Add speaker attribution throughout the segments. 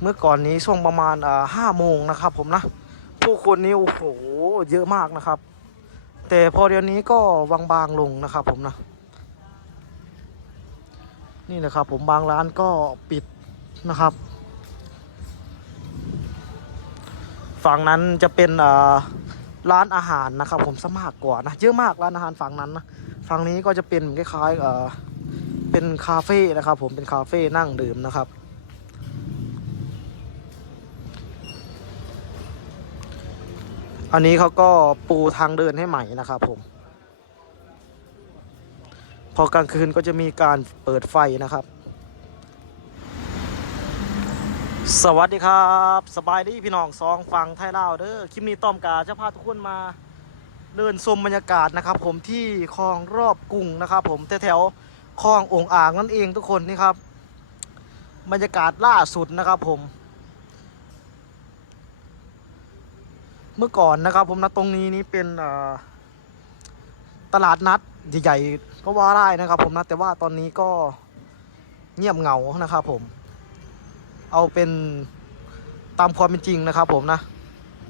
Speaker 1: เมื่อก่อนนี้ช่วงประมาณห้าโมงนะครับ ผมนะผู้คนนี้โอ้โหเยอะมากนะครับ แต่พอเดี๋ยวนี้ก็บางๆลงนะครับ ผมนะ นี่นะครับ ผมบางร้านก็ปิดนะครับ ฝั่งนั้นจะเป็นร้านอาหารนะครับ ผมสมากกว่านะเยอะมากร้านอาหารฝั่งนั้นนะฝั่งนี้ก็จะเป็นคล้ายๆเป็นคาเฟ่นะครับ ผมเป็นคาเฟ่นั่งดื่มนะครับ อันนี้เขาก็ปูทางเดินให้ใหม่นะครับผม พอกลางคืนก็จะมีการเปิดไฟนะครับ สวัสดีครับ สบายดีพี่น้องสองฟังไทยลาวเด้อคลิปนี้ต้อมกาจะพาทุกคนมาเดินชมบรรยากาศนะครับ ผมที่คลองรอบกรุงนะครับ ผมแถวๆคลององอ่างนั่นเองทุกคนนี่ครับ บรรยากาศล่าสุดนะครับผม เมื่อก่อนนะครับ ผมนะตรงนี้นี่เป็นตลาดนัดใหญ่ๆก็ว่าได้นะครับ ผมนะแต่ว่าตอนนี้ก็เงียบเหงานะครับ ผม เอาเป็นตามความเป็นจริงนะครับ ผมนะ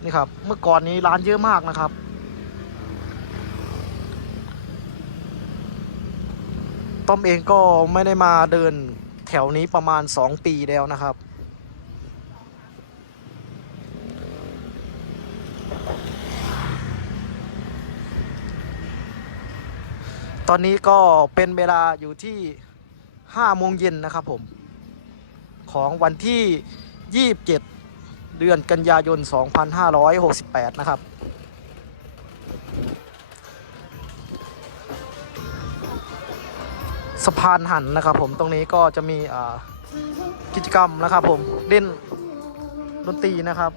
Speaker 1: นี่ครับ เมื่อก่อนนี้ร้านเยอะมากนะครับต้อมเองก็ไม่ได้มาเดินแถวนี้ประมาณ 2 ปีแล้วนะครับ ตอนนี้ก็เป็นเวลาอยู่ที่5โมงเย็นนะครับผม ของวันที่ 27 เดือนกันยายน 2568 นะครับ สะพานหันนะครับผมตรงนี้ก็จะมีกิจกรรมนะครับผม เล่นดนตรีนะครับ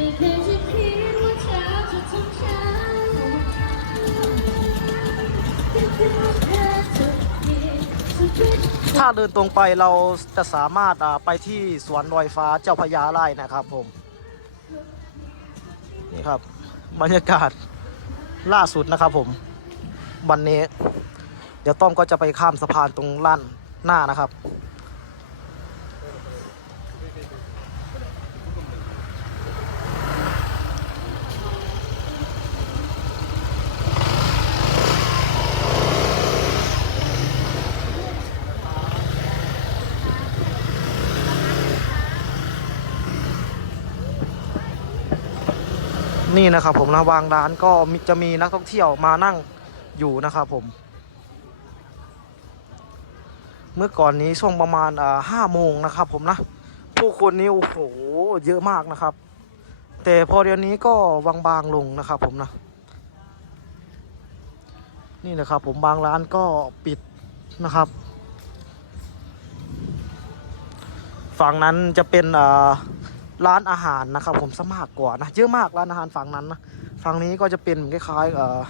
Speaker 2: ไม่เคยจะคิดว่าเธอจะทำฉันคิดว่าเธอจะมีสักนิด
Speaker 1: ถ้าเดินตรงไปเราจะสามารถอ่าไปที่สวนลอยฟ้าเจ้าพระยาไร่นะครับผม นี่ครับ บรรยากาศล่าสุดนะครับผม วันนี้ เดี๋ยวต้อมก็จะไปข้ามสะพานตรงล้านหน้านะครับ นี่นะครับผมนะวางร้านก็จะมีนักท่องเที่ยวมานั่งอยู่นะครับผม เมื่อก่อนนี้ช่วงประมาณอ่าห้าโมงนะครับผมนะ ผู้คนนี้โอ้โหเยอะมากนะครับ แต่พอเดี๋ยวนี้ก็บางๆลงนะครับผมนะ นี่นะครับผมบางร้านก็ปิดนะครับ ฝั่งนั้นจะเป็นอ่า ร้านอาหารนะครับ ผมสมากกว่านะเยอะมากร้านอาหารฝั่งนั้นนะฝั่งนี้ก็จะเป็นคล้ายๆเออ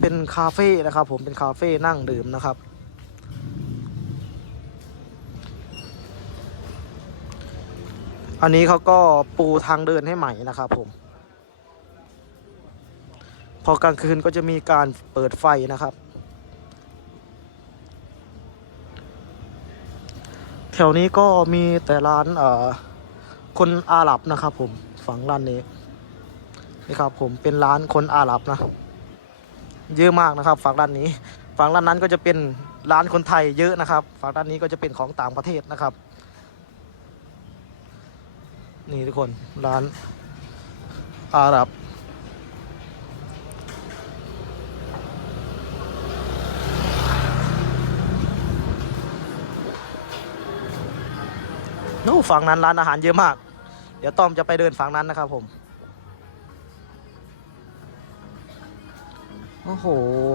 Speaker 1: เป็นคาเฟ่นะครับ ผมเป็นคาเฟ่นั่งดื่มนะครับ อันนี้เขาก็ปูทางเดินให้ใหม่นะครับ ผม พอกลางคืนก็จะมีการเปิดไฟนะครับ แถวนี้ก็มีแต่ร้านเอ่อ คนอาหรับนะครับ ผมฝั่งร้านนี้นี่ครับ ผมเป็นร้านคนอาหรับนะ เยอะมากนะครับฝั่งร้านนี้ฝั่งร้านนั้นก็จะเป็นร้านคนไทยเยอะนะครับฝั่งด้านนี้ก็จะเป็นของต่างประเทศนะครับ นี่ทุกคนร้านอาหรับ ฝั่งนั้นร้านอาหารเยอะมาก เดี๋ยวต้อมจะไปเดินฝั่งนั้นนะครับผมโอ้โห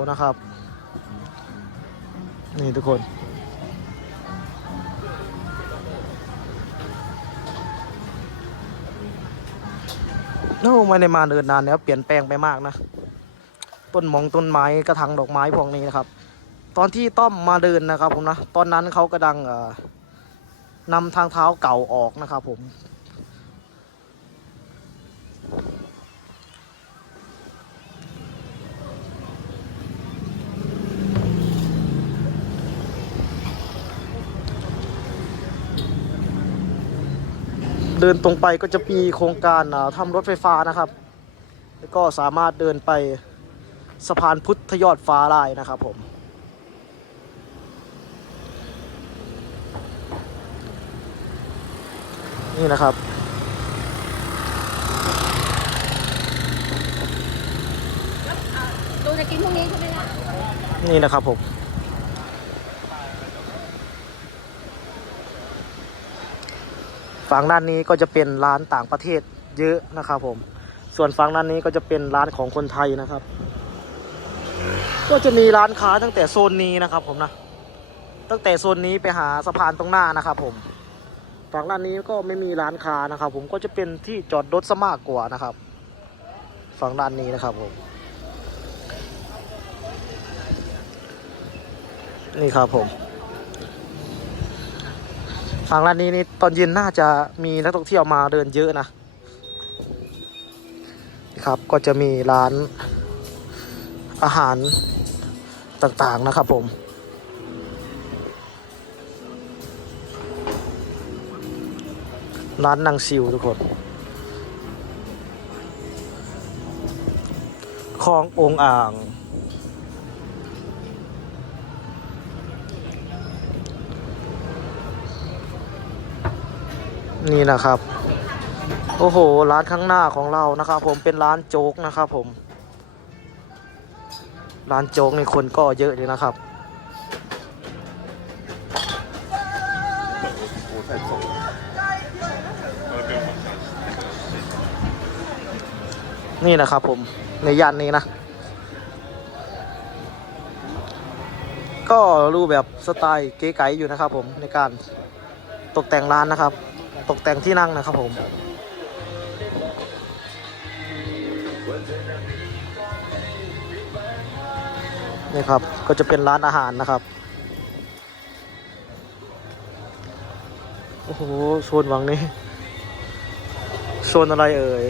Speaker 1: นะครับ นี่ทุกคนโอ้ไม่ได้มาเดินนานแล้วเปลี่ยนแปลงไปมากนะ ต้นมองต้นไม้กระถางดอกไม้พวกนี้นะครับ ตอนที่ต้อมมาเดินนะครับผมนะ ตอนนั้นเขากระดังเอ่อ นำทางเท้าเก่าออกนะครับผม เดินตรงไปก็จะปีโครงการทำรถไฟฟ้านะครับ แล้วก็สามารถเดินไปสะพานพุทธยอดฟ้าลายนะครับผม นี่นะครับ
Speaker 2: ดูจะกินพรุ่งนี้ใช่ไหมล่ะ
Speaker 1: นี่นะครับผม ฝั่งด้านนี้ก็จะเป็นร้านต่างประเทศเยอะนะครับผม ส่วนฝั่งด้านนี้ก็จะเป็นร้านของคนไทยนะครับ ก็จะมีร้านค้าตั้งแต่โซนนี้นะครับผมนะ ตั้งแต่โซนนี้ไปหาสะพานตรงหน้านะครับผม ฝั่งด้านนี้ก็ไม่มีร้านค้านะครับ ผมก็จะเป็นที่จอดรถซะมากกว่านะครับ ฝั่งด้านนี้นะครับผมนี่ครับผมฝั่งร้านนี้นี่ตอนเย็นน่าจะมีนักท่องเที่ยวมาเดินเยอะนะนี่ครับก็จะมีร้านอาหารต่างๆนะครับผม ร้านนางซิวทุกคน คลององอ่าง นี่นะครับ โอ้โห ร้านข้างหน้าของเรานะครับผมเป็นร้านโจ๊กนะครับผม ร้านโจ๊กในคนก็เยอะเลยนะครับ นี่นะครับผมในย่านนี้นะ ก็รูปแบบสไตล์เก๋ไก๋อยู่นะครับผมในการตกแต่งร้านนะครับ ตกแต่งที่นั่งนะครับผม นี่ครับก็จะเป็นร้านอาหารนะครับโอ้โหโซนวังนี้โซนอะไรเอ่ย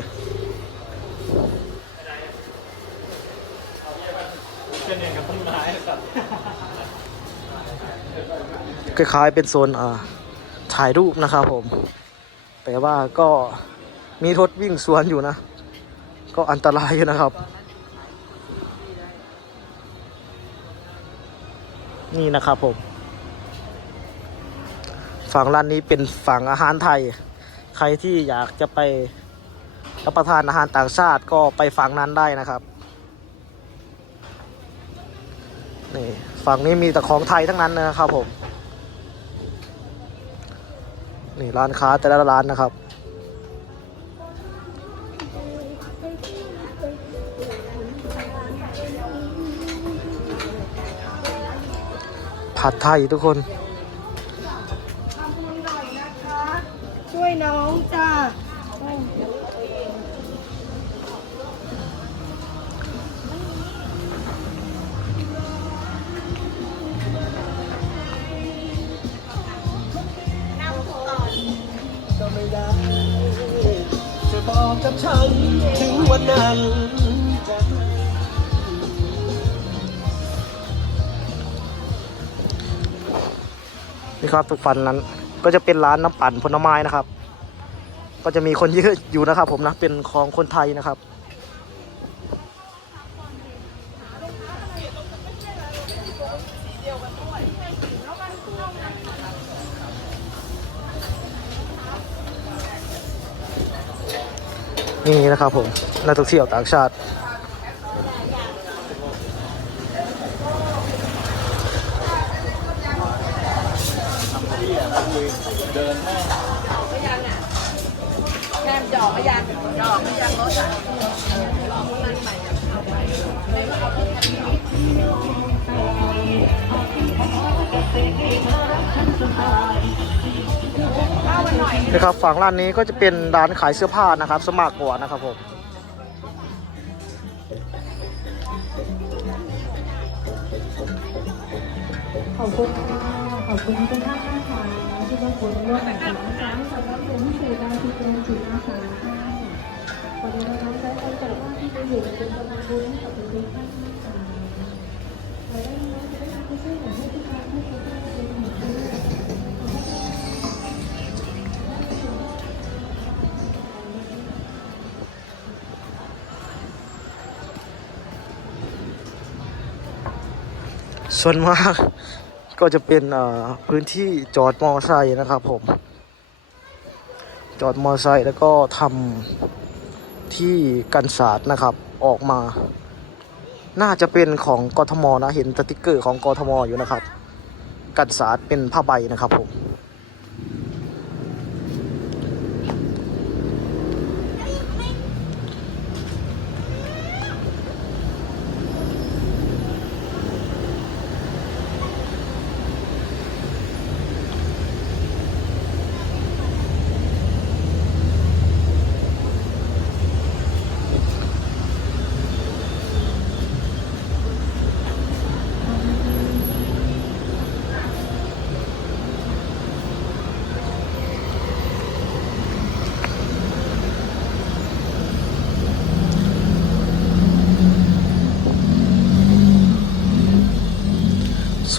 Speaker 1: คล้ายๆเป็นโซนอ่าถ่ายรูปนะครับผม แต่ว่าก็มีรถวิ่งสวนอยู่นะ ก็อันตรายอยู่นะครับ นี่นะครับผม ฝั่งร้านนี้เป็นฝั่งอาหารไทย ใครที่อยากจะไปรับประทานอาหารต่างชาติก็ไปฝั่งนั้นได้นะครับ นี่ฝั่งนี้มีแต่ของไทยทั้งนั้นนะครับผมนี่ร้านค้าแต่ละร้านนะครับ ผัดไทยทุกคน
Speaker 3: ทำบุญหน่อยนะคะช่วยน้องจ้า
Speaker 4: บอกกับฉันถึงวันนั้น
Speaker 1: นี่ครับทุกฟันนั้น ก็จะเป็นร้านน้ำปั่นผลไม้นะครับ ก็จะมีคนเยอะอยู่นะครับ ผมนะเป็นของคนไทยนะครับ นี่นะครับผมนักท่องเที่ยวต่างชาติ เดิน
Speaker 3: แม่จอกไม่ยังจออกไม่ยังรถอะ
Speaker 1: นะครับฝั่งร้านนี้ก็จะเป็นร้านขายเสื้อผ้านะครับ สมากกว่านะครับผม
Speaker 5: ขอบคุณค่ะขอบคุณทุกท่านนะคะที่มาผลร่วมกันนะคะสำหรับเป็นพิเศษดาวที่เป็นจิตอาสาวันนี้น้องได้ตั้งใจว่าที่จะอยู่เป็นกำลังบุญให้กับทุกท่านนะคะเราได้น้องจะได้ทำให้ช่วยเหลือให้ทุกท่านให้ทุกท่านเป็นเหมือนกั
Speaker 1: ส่วนมากก็จะเป็นพื้นที่จอดมอไซค์นะครับผม จอดมอไซค์แล้วก็ทำที่กันศาสตร์นะครับออกมา น่าจะเป็นของกทมนะเห็นสติกเกอร์ของกทมอยู่นะครับ กันศาสตร์เป็นผ้าใบนะครับผม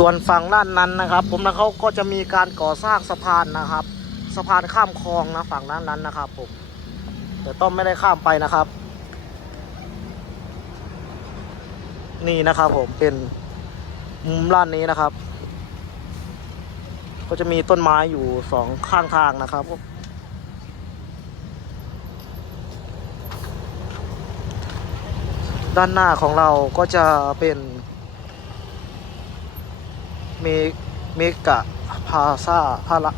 Speaker 1: ส่วนฝั่งด้านนั้นนะครับ ผมนะเขาก็จะมีการก่อสร้างสะพานนะครับ สะพานข้ามคลองนะฝั่งด้านนั้นนะครับ ผมแต่ต้อมไม่ได้ข้ามไปนะครับ นี่นะครับ ผมเป็นมุมด้านนี้นะครับ ก็จะมีต้นไม้อยู่สองข้างทางนะครับด้านหน้าของเราก็จะเป็น เมเมกะพาซาพาละ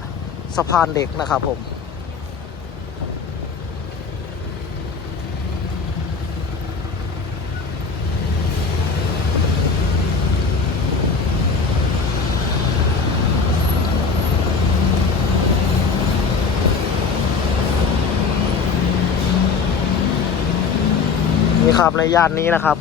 Speaker 1: สะพานเด็กนะครับผม นี่ครับในย่านนี้นะครับ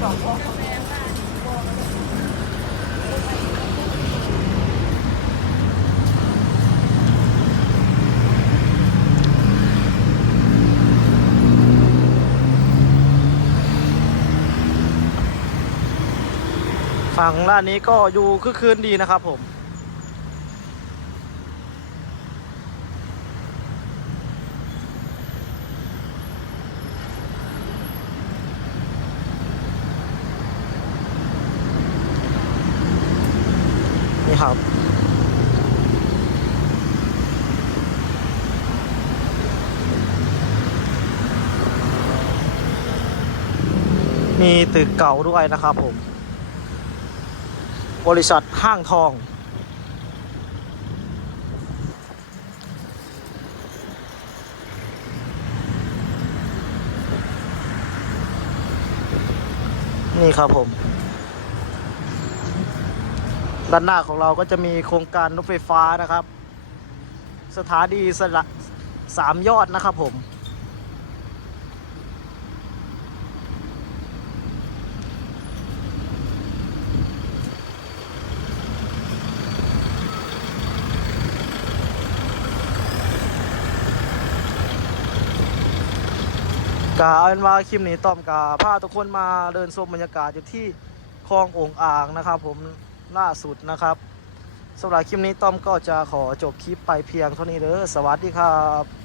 Speaker 1: ฝั่งด้านนี้ก็อยู่คือคืนดีนะครับผม นี่ครับ มี ตึกเก่าด้วยนะครับผม บริษัทห้างทอง นี่ครับผม ด้านหน้าของเราก็จะมีโครงการรถไฟฟ้านะครับ สถานีสละสามยอดนะครับผม กาเอาเป็นว่าคลิปนี้ต้อมกาพาทุกคนมาเดินชมบรรยากาศอยู่ที่คลองโองอ่างนะครับ ผมล่าสุดนะครับสำหรับคลิปนี้ต้อมก็จะขอจบคลิปไปเพียงเท่านี้เด้อสวัสดีครับ